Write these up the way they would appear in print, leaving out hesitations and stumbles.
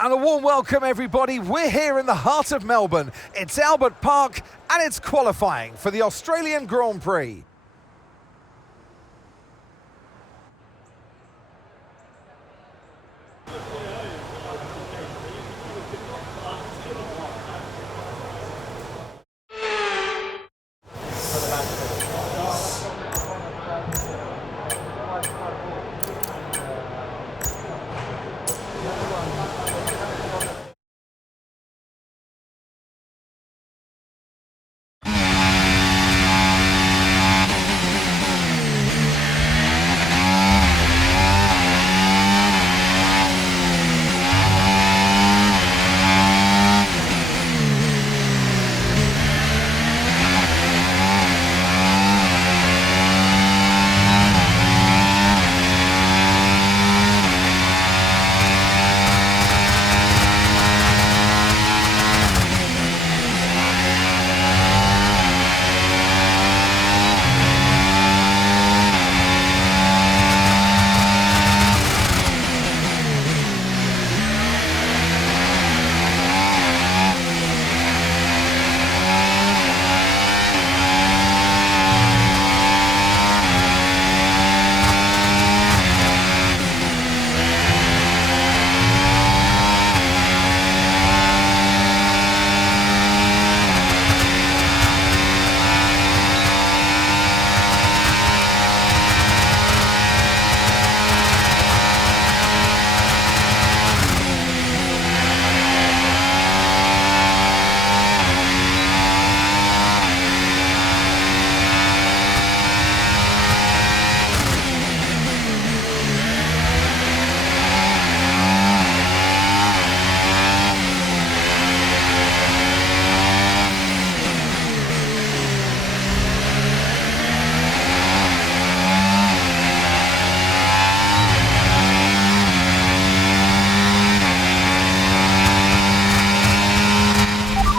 And a warm welcome, everybody. We're here in the heart of Melbourne. It's Albert Park, and it's qualifying for the Australian Grand Prix.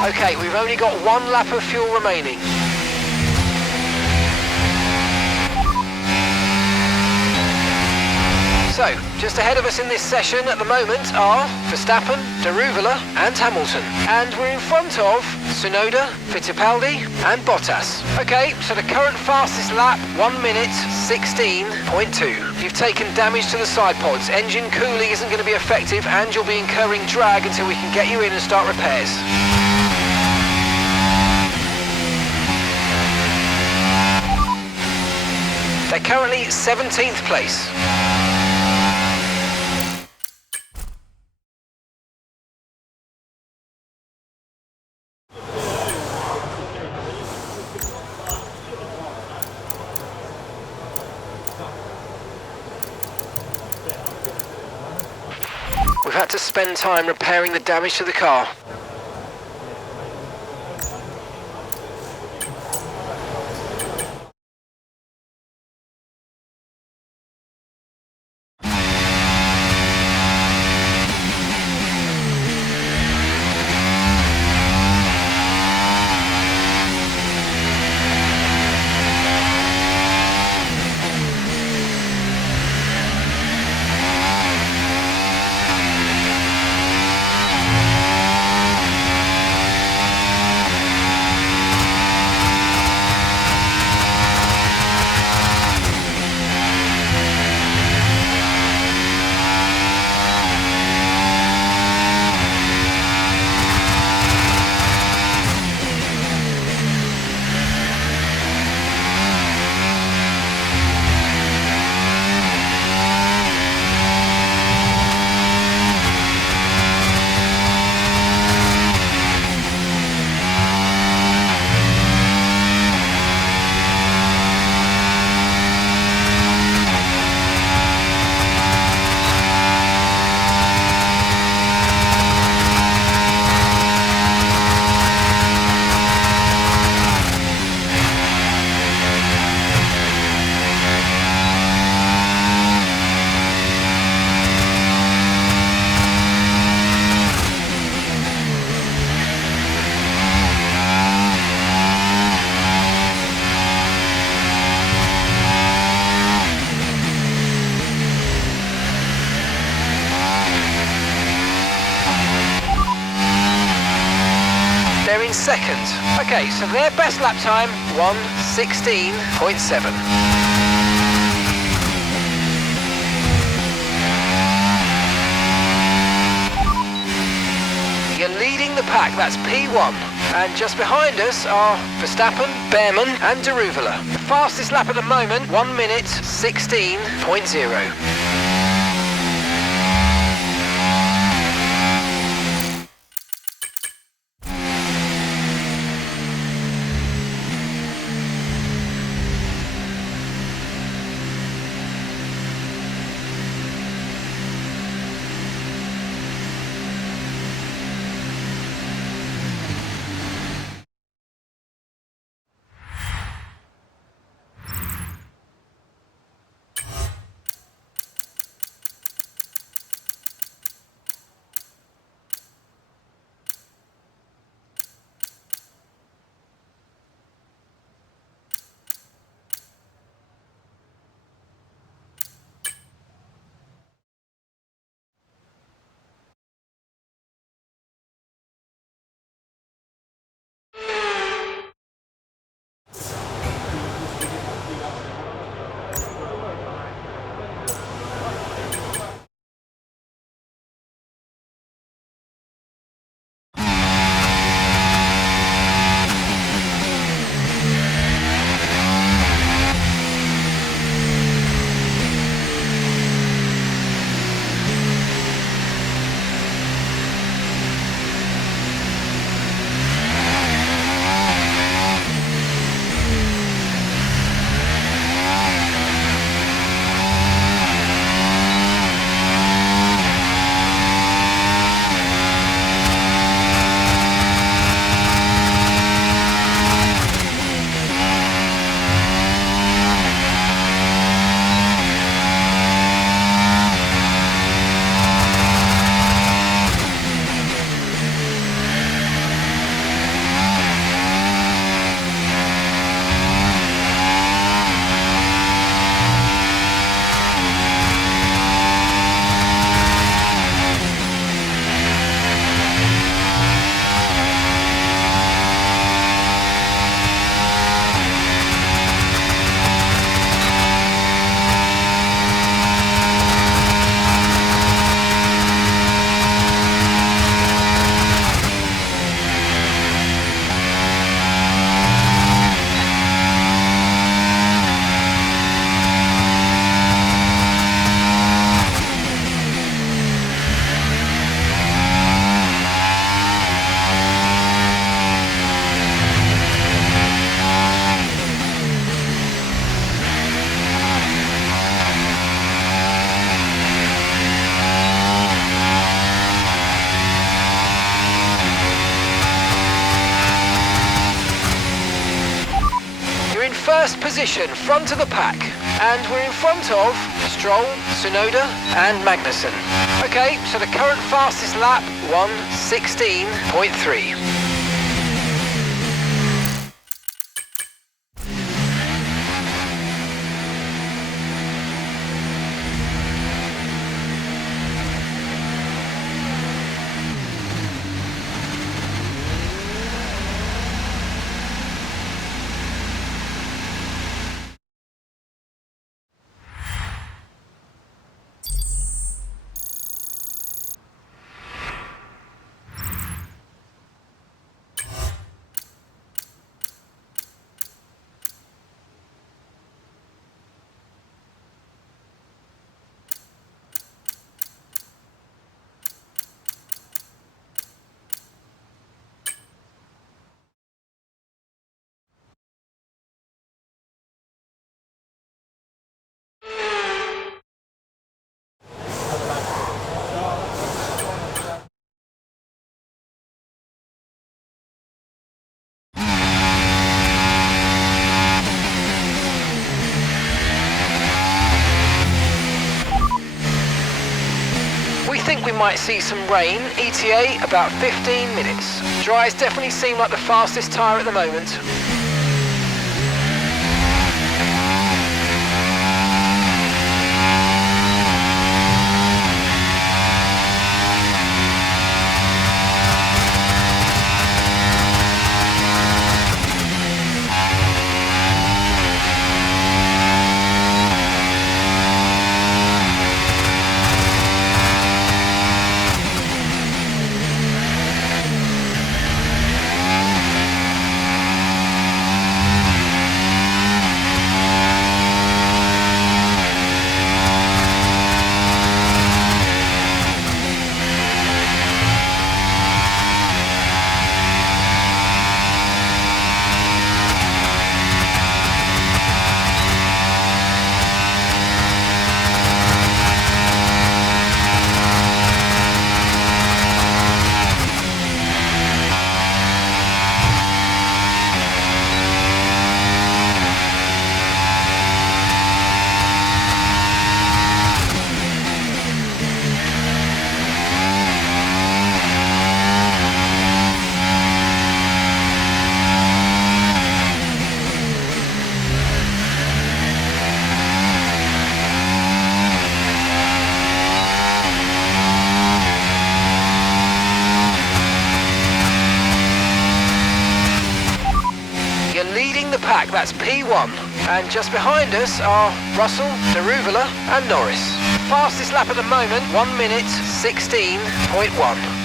Okay, we've only got one lap of fuel remaining. So, just ahead of us in this session at the moment are Verstappen, de Ruyter and Hamilton. And we're in front of Tsunoda, Fittipaldi and Bottas. Okay, so the current fastest lap, 1 minute 16.2. You've taken damage to the side pods. Engine cooling isn't going to be effective and you'll be incurring drag until we can get you in and start repairs. They're currently 17th place. We've had to spend time repairing the damage to the car. second. Okay, so their best lap time, 1:16.7. You're leading the pack, that's P1. And just behind us are Verstappen, Behrman and Deruvela. The fastest lap at the moment, 1:16.0. First position, front of the pack, and we're in front of Stroll, Tsunoda and Magnussen. Okay, so the current fastest lap, 1:16.3. Think we might see some rain, ETA about 15 minutes. Dries definitely seem like the fastest tyre at the moment. that's P1. And just behind us are Russell, Deruvula and Norris. Fastest lap at the moment, 1 minute 16.1.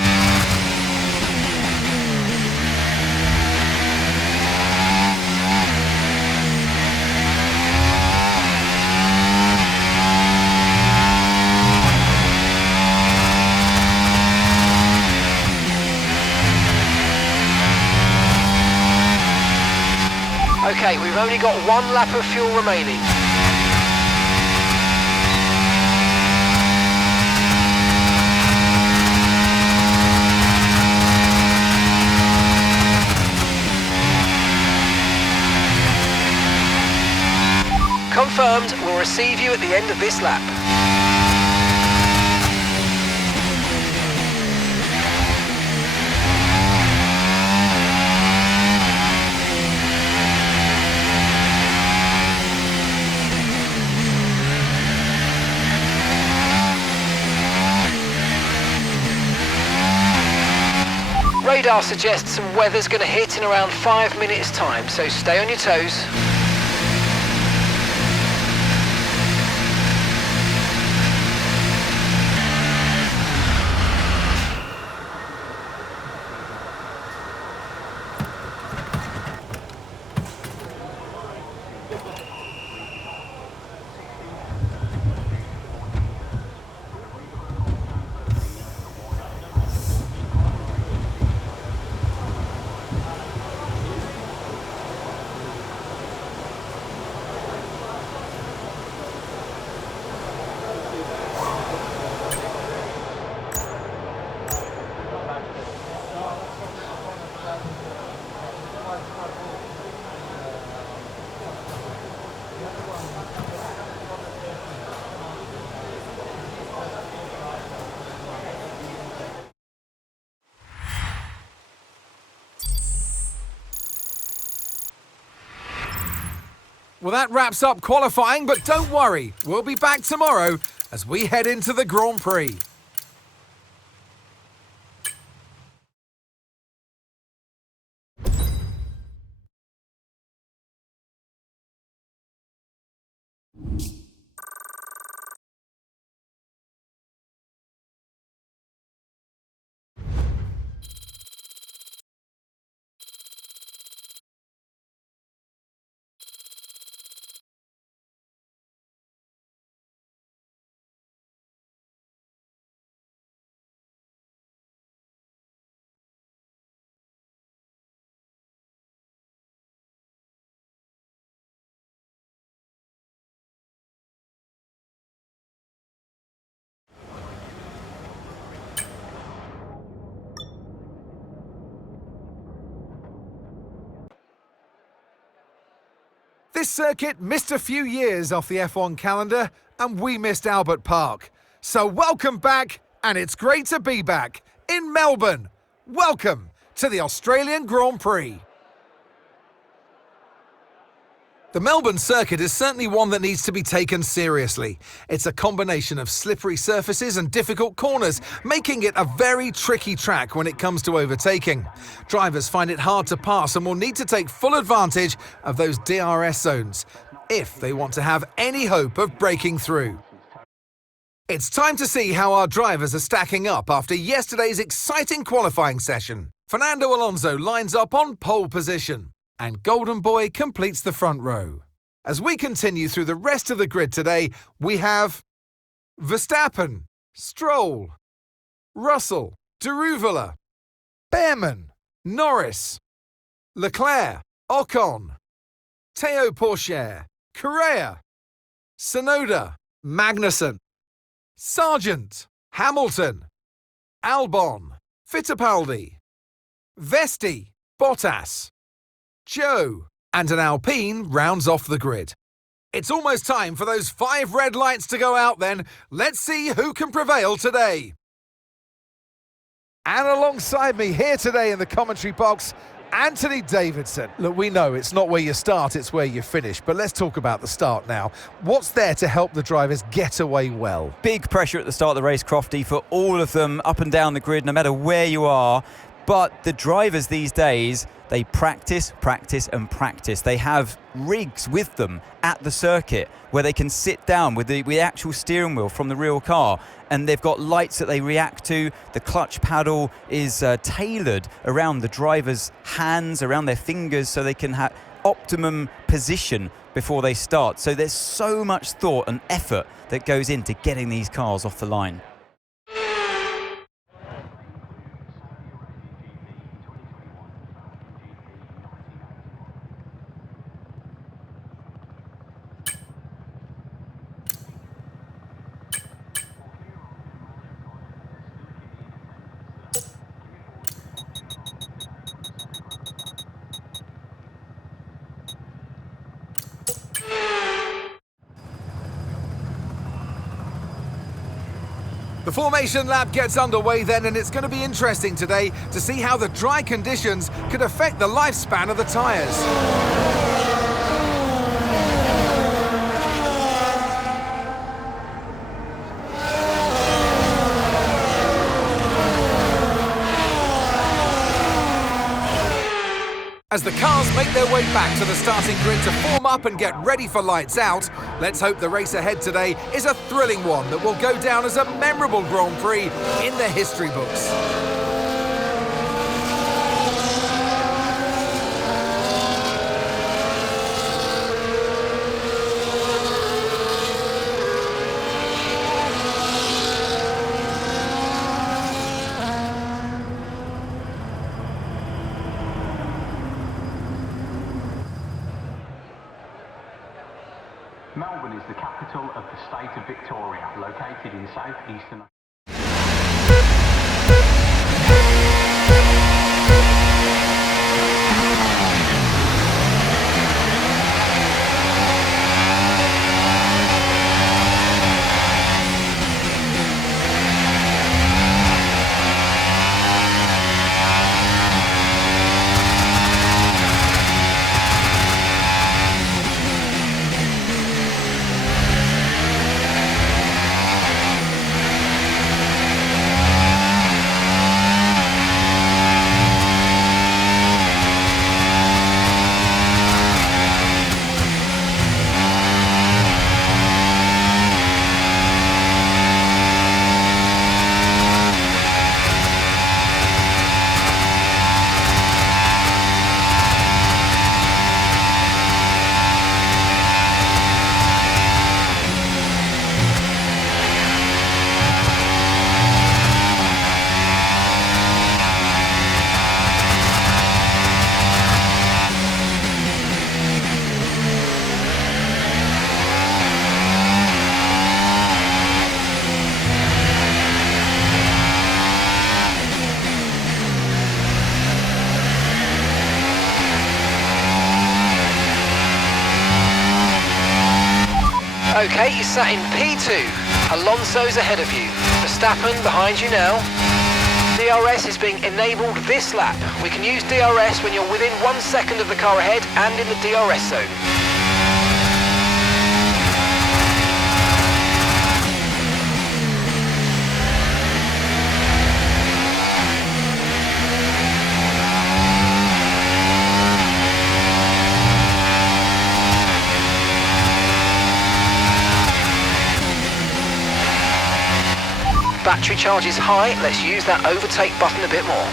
Okay, we've only got 1 lap of fuel remaining. Confirmed, we'll receive you at the end of this lap. Radar suggests some weather's going to hit in around 5 minutes' time, so stay on your toes. Well, that wraps up qualifying, but don't worry, we'll be back tomorrow as we head into the Grand Prix. This circuit missed a few years off the F1 calendar, and we missed Albert Park. So welcome back, and it's great to be back in Melbourne. Welcome to the Australian Grand Prix. The Melbourne circuit is certainly one that needs to be taken seriously. It's a combination of slippery surfaces and difficult corners, making it a very tricky track when it comes to overtaking. Drivers find it hard to pass and will need to take full advantage of those DRS zones if they want to have any hope of breaking through. It's time to see how our drivers are stacking up after yesterday's exciting qualifying session. Fernando Alonso lines up on pole position, and Golden Boy completes the front row. As we continue through the rest of the grid today, we have Verstappen, Stroll, Russell, Deruvula, Behrman, Norris, Leclerc, Ocon, Teo Pourchaire, Correa, Tsunoda, Magnussen, Sargent, Hamilton, Albon, Fittipaldi, Vesti, Bottas, Joe, and an Alpine rounds off the grid. It's almost time for those 5 red lights to go out then. Let's see who can prevail today. And alongside me here today in the commentary box, Anthony Davidson. Look, we know it's not where you start, it's where you finish. But let's talk about the start now. What's there to help the drivers get away well? Big pressure at the start of the race, Crofty, for all of them up and down the grid, no matter where you are. But the drivers these days, They practice, practice and practice. They have rigs with them at the circuit where they can sit down with the actual steering wheel from the real car, and they've got lights that they react to. The clutch paddle is tailored around the driver's hands, around their fingers, so they can have optimum position before they start. So there's so much thought and effort that goes into getting these cars off the line. The formation lap gets underway then, and it's going to be interesting today to see how the dry conditions could affect the lifespan of the tyres. As the cars make their way back to the starting grid to form up and get ready for lights out, let's hope the race ahead today is a thrilling one that will go down as a memorable Grand Prix in the history books. Melbourne is the capital of the state of Victoria, located in southeastern... Okay, you're sat in P2. Alonso's ahead of you. Verstappen behind you now. DRS is being enabled this lap. We can use DRS when you're within 1 second of the car ahead and in the DRS zone. Battery charge is high, let's use that overtake button a bit more.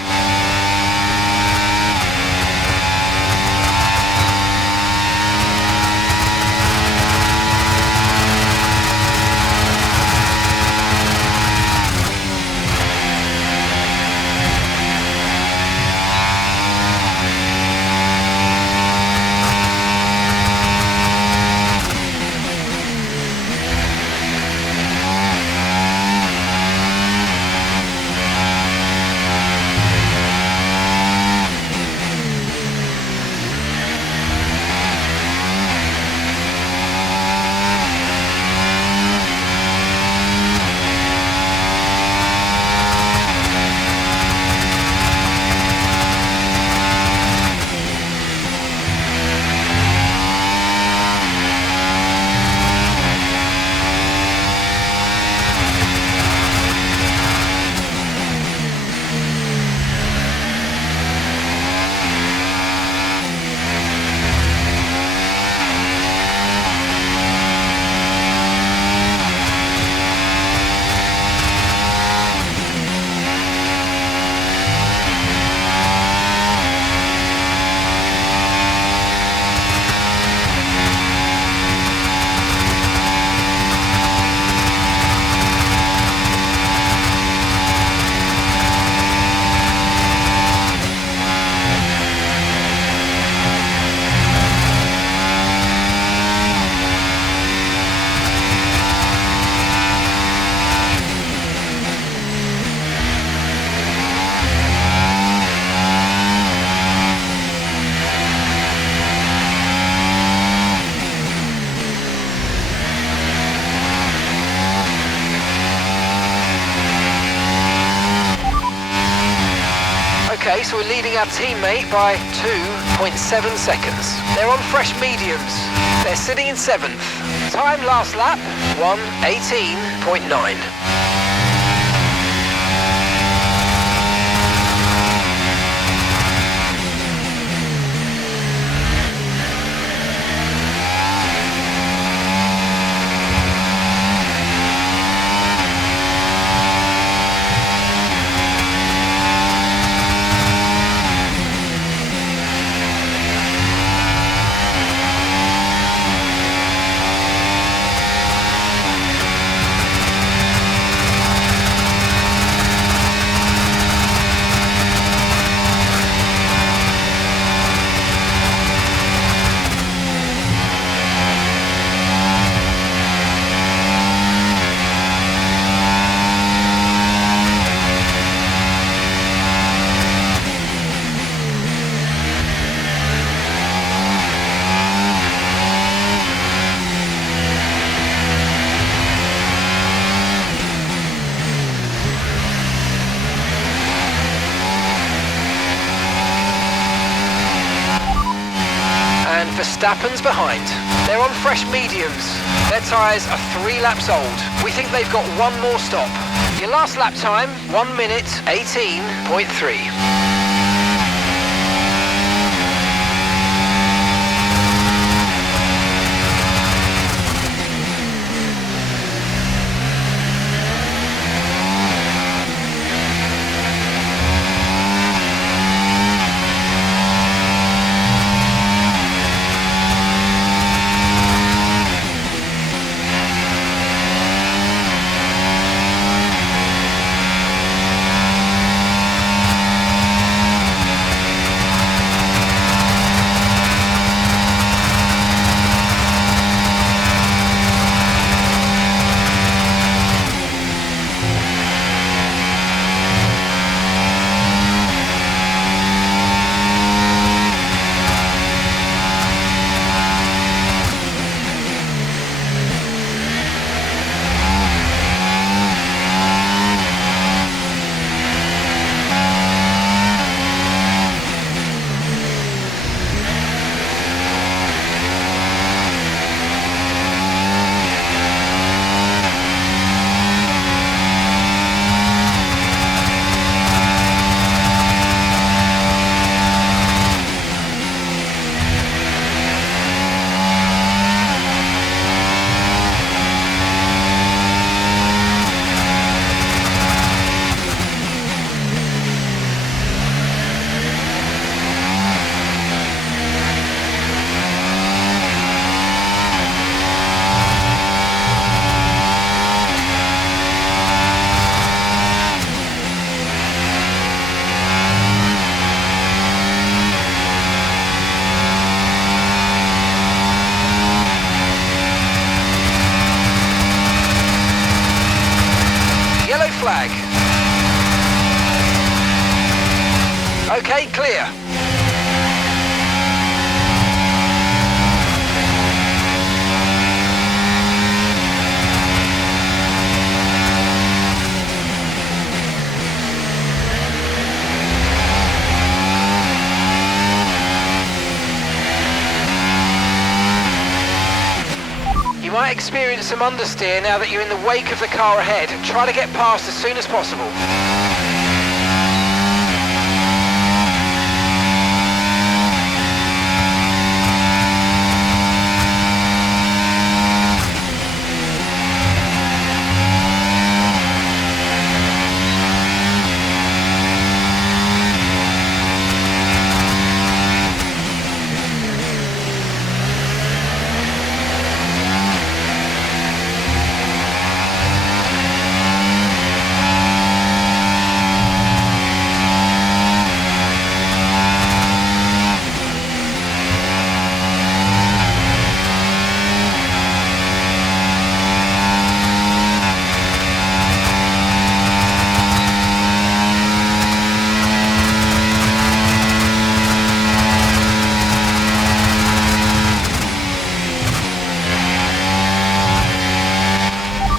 Okay, so we're leading our teammate by 2.7 seconds. They're on fresh mediums. They're sitting in 7th. Time last lap, 1:18.9. Verstappen's behind. They're on fresh mediums. Their tyres are 3 laps old. We think they've got one more stop. Your last lap time, 1:18.3. Flag. Okay, clear. You might experience some understeer now that you're in the wake of the car ahead. Try to get past as soon as possible.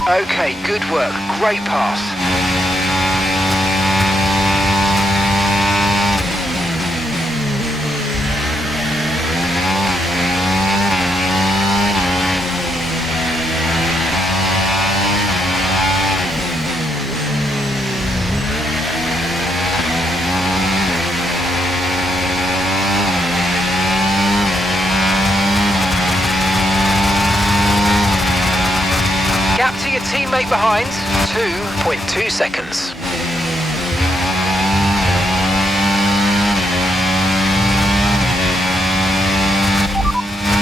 Okay, good work. Great pass. teammate behind, 2.2 seconds.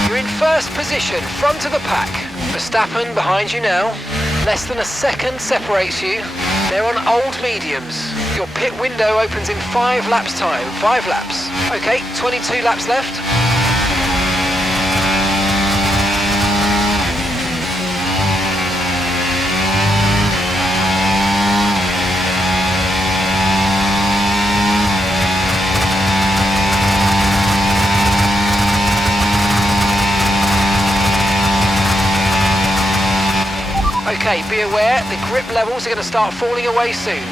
You're in first position, front of the pack. Verstappen behind you now. Less than a second separates you. They're on old mediums. Your pit window opens in 5 laps time. 5 laps. Okay, 22 laps left. Okay, be aware, the grip levels are going to start falling away soon.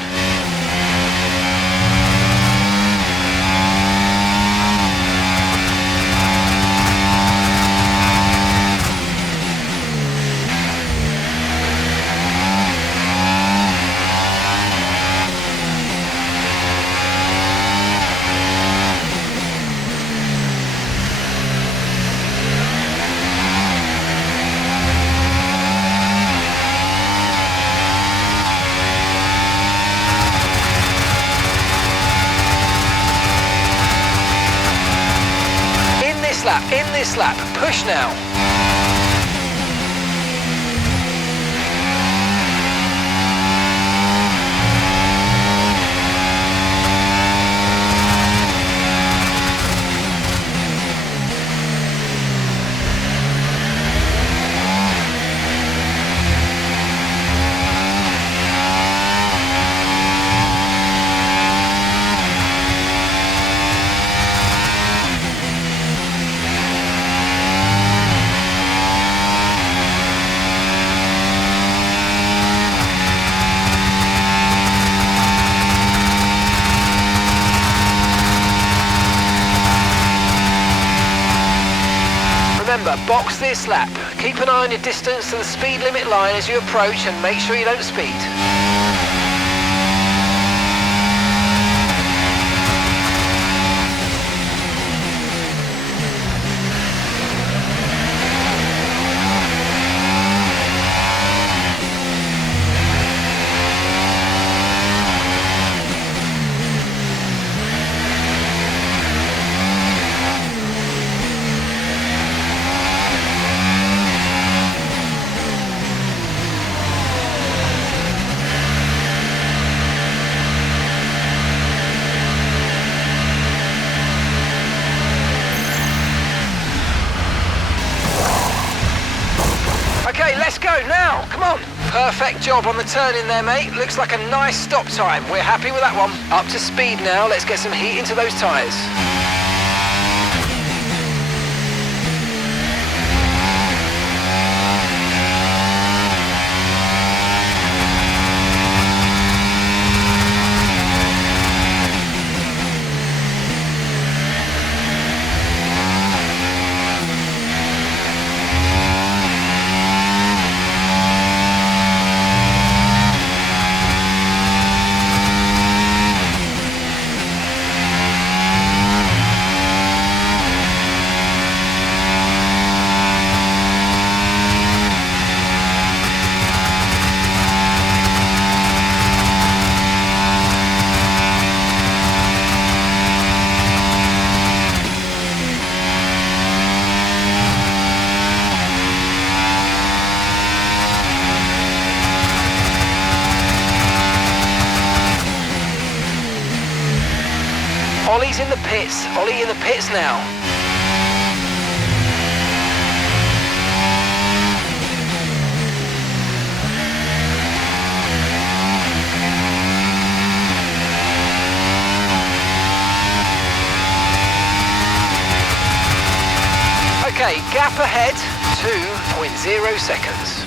In this lap, push now. Remember, box this lap. Keep an eye on your distance to the speed limit line as you approach and make sure you don't speed. Okay, let's go now, come on. Perfect job on the turn in there, mate. Looks like a nice stop time. We're happy with that one. Up to speed now, let's get some heat into those tyres. Ollie's in the pits. Ollie in the pits now. Okay, gap ahead, 2.0 seconds.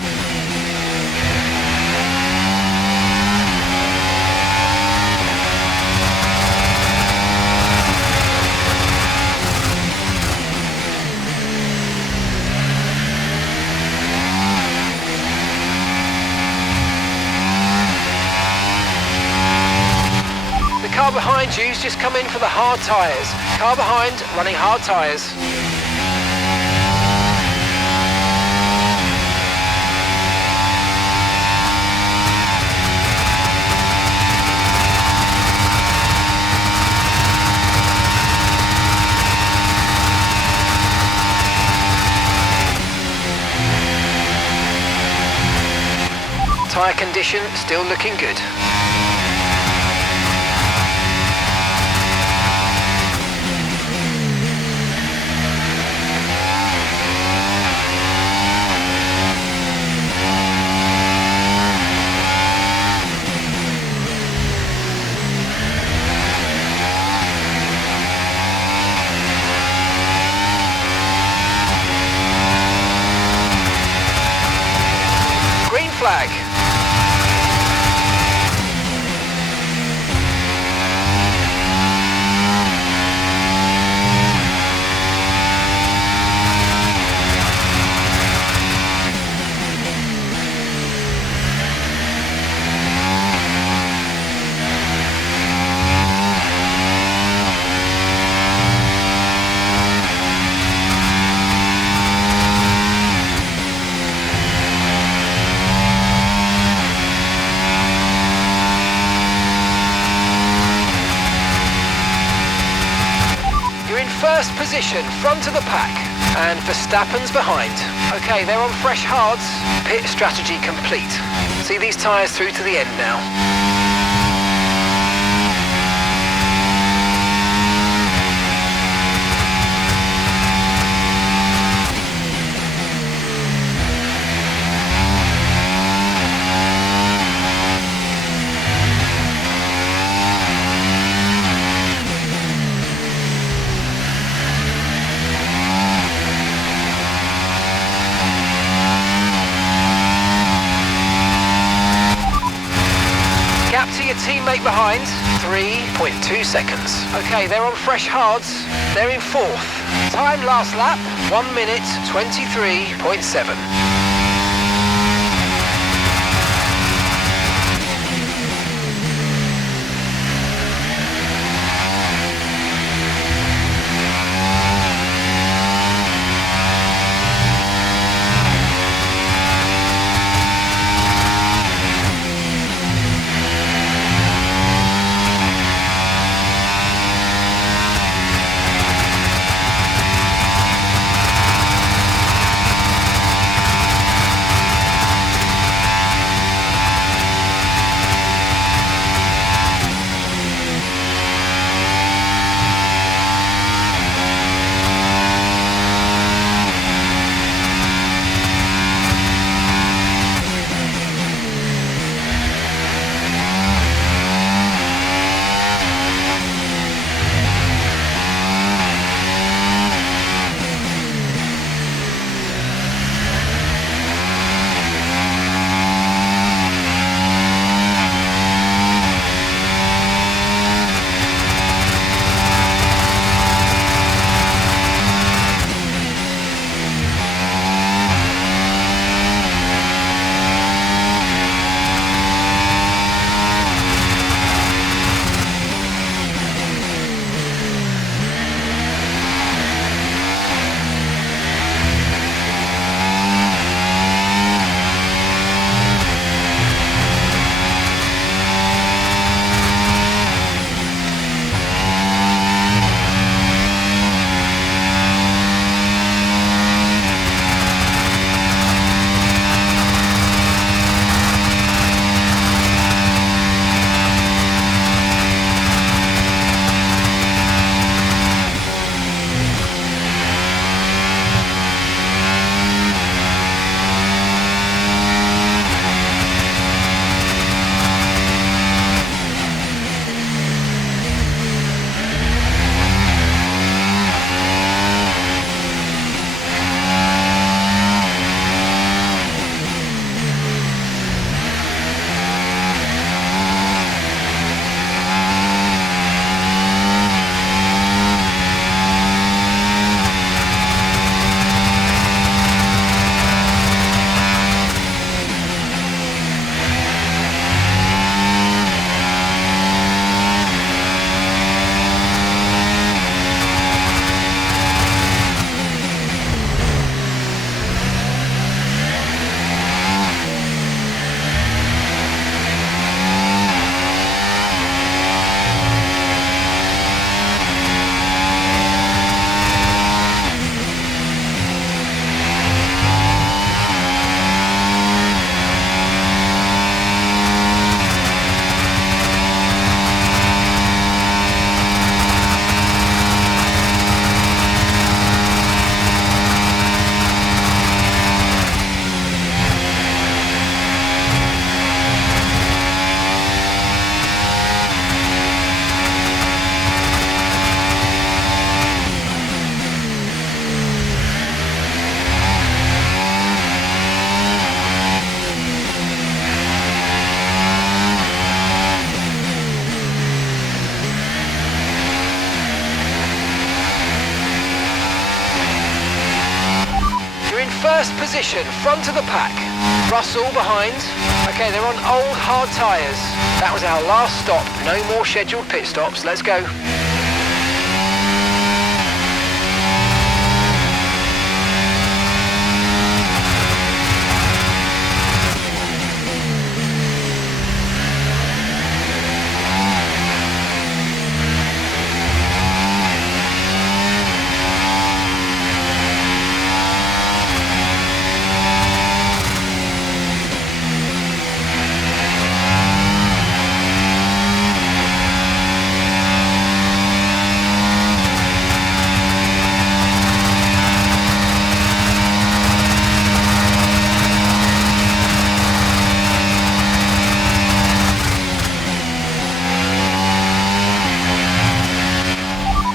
The car behind you's just come in for the hard tyres. Car behind running hard tyres. tyre condition still looking good. Flag. First position, front of the pack, and Verstappen's behind. Okay, they're on fresh hards. Pit strategy complete. See these tyres through to the end now. Gap to your teammate behind, 3.2 seconds. Okay, they're on fresh hards. They're in fourth. Time last lap, 1 minute 23.7. first position, front of the pack. Russell behind. Okay, they're on old hard tyres. That was our last stop. No more scheduled pit stops. Let's go.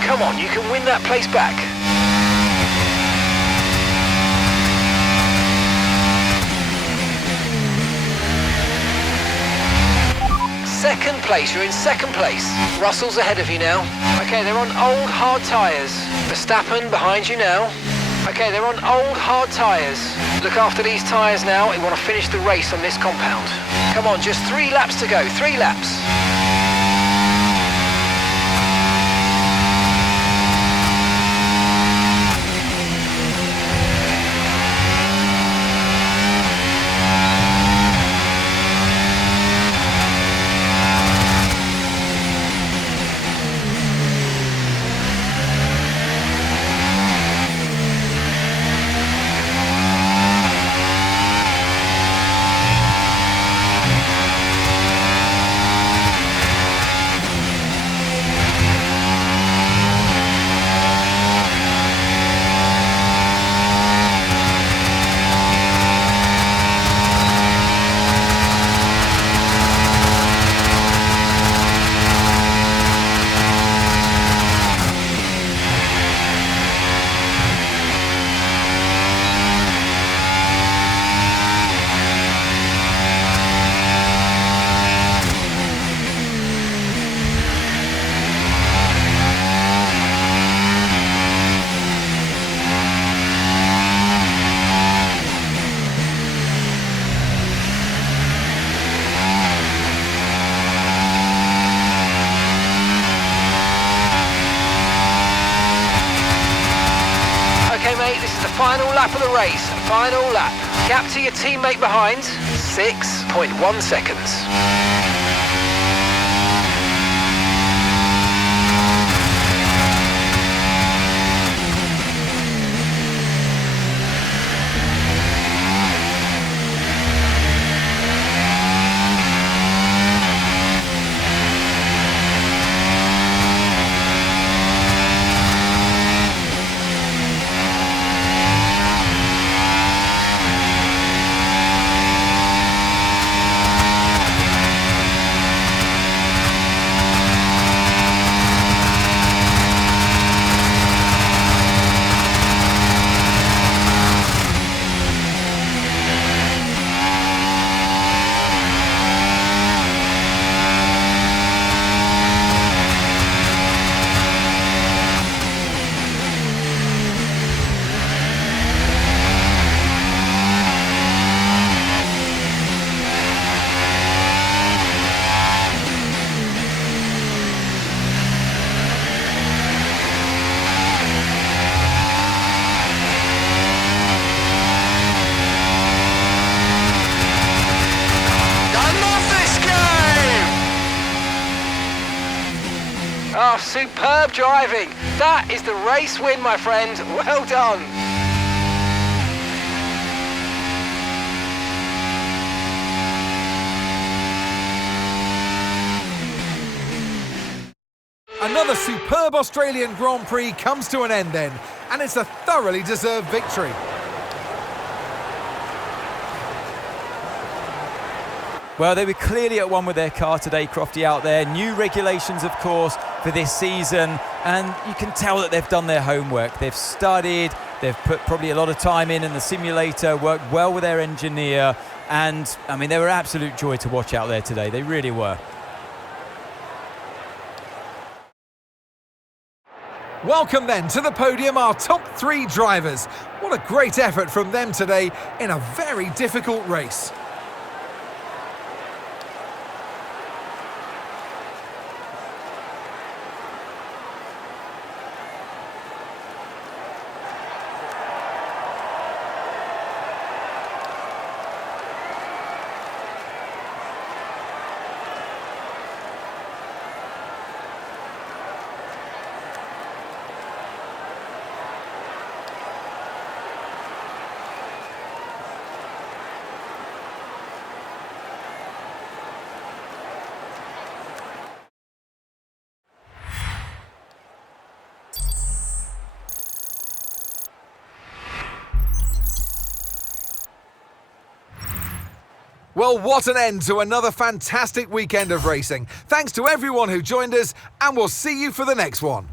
Come on, you can win that place back. Second place, you're in second place. Russell's ahead of you now. Okay, they're on old hard tyres. Verstappen behind you now. Okay, they're on old hard tyres. Look after these tyres now. We want to finish the race on this compound. Come on, just 3 laps to go, 3 laps. Final lap of the race, final lap. Gap to your teammate behind, 6.1 seconds. Oh, superb driving. That is the race win, my friend. Well done. Another superb Australian Grand Prix comes to an end then, and it's a thoroughly deserved victory. Well, they were clearly at one with their car today, Crofty, out there. New regulations, of course, for this season, and you can tell that they've done their homework. They've studied, they've put probably a lot of time in the simulator, worked well with their engineer, and, I mean, they were absolute joy to watch out there today. They really were. Welcome then to the podium, our top 3 drivers. What a great effort from them today in a very difficult race. Well, what an end to another fantastic weekend of racing. Thanks to everyone who joined us, and we'll see you for the next one.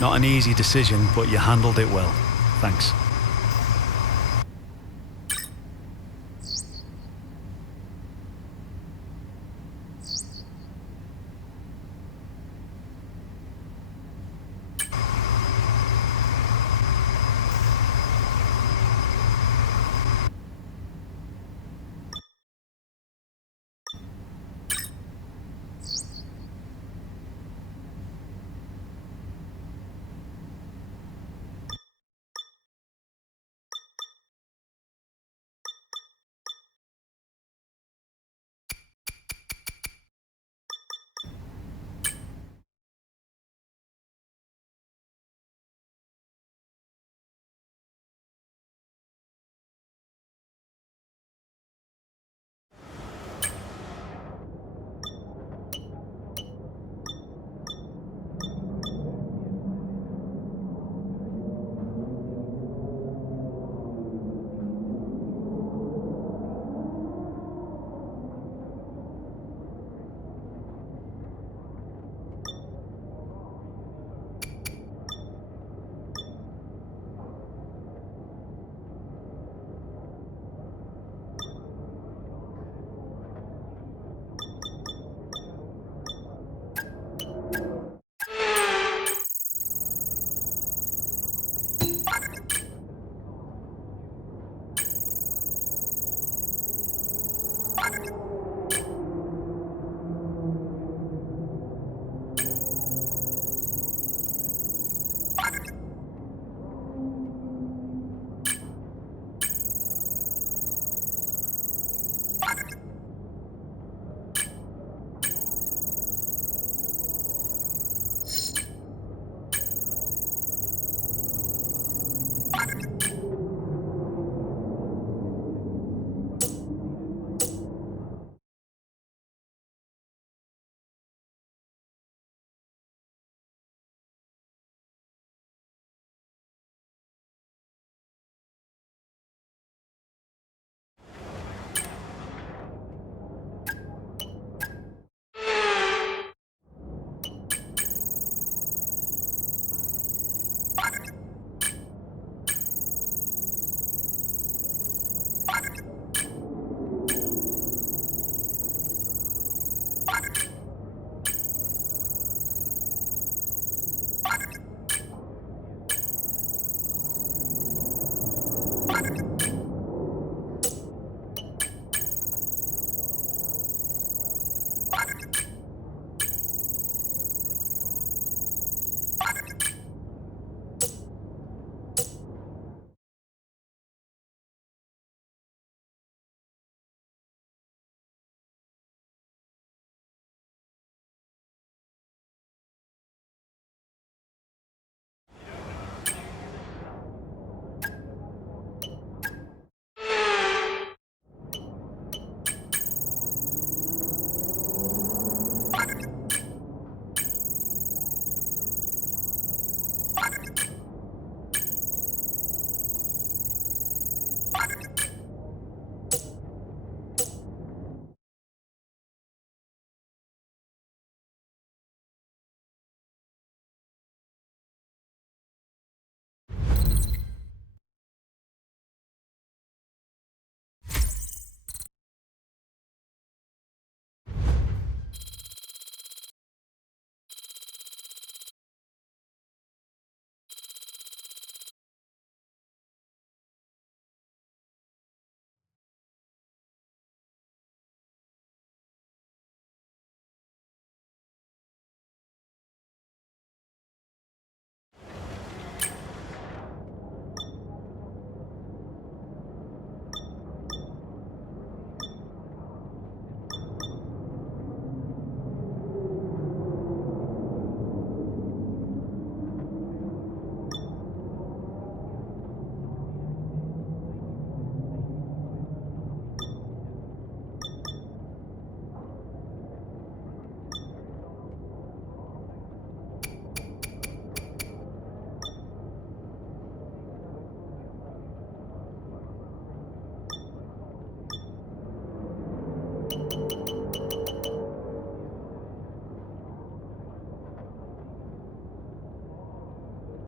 Not an easy decision, but you handled it well. Thanks.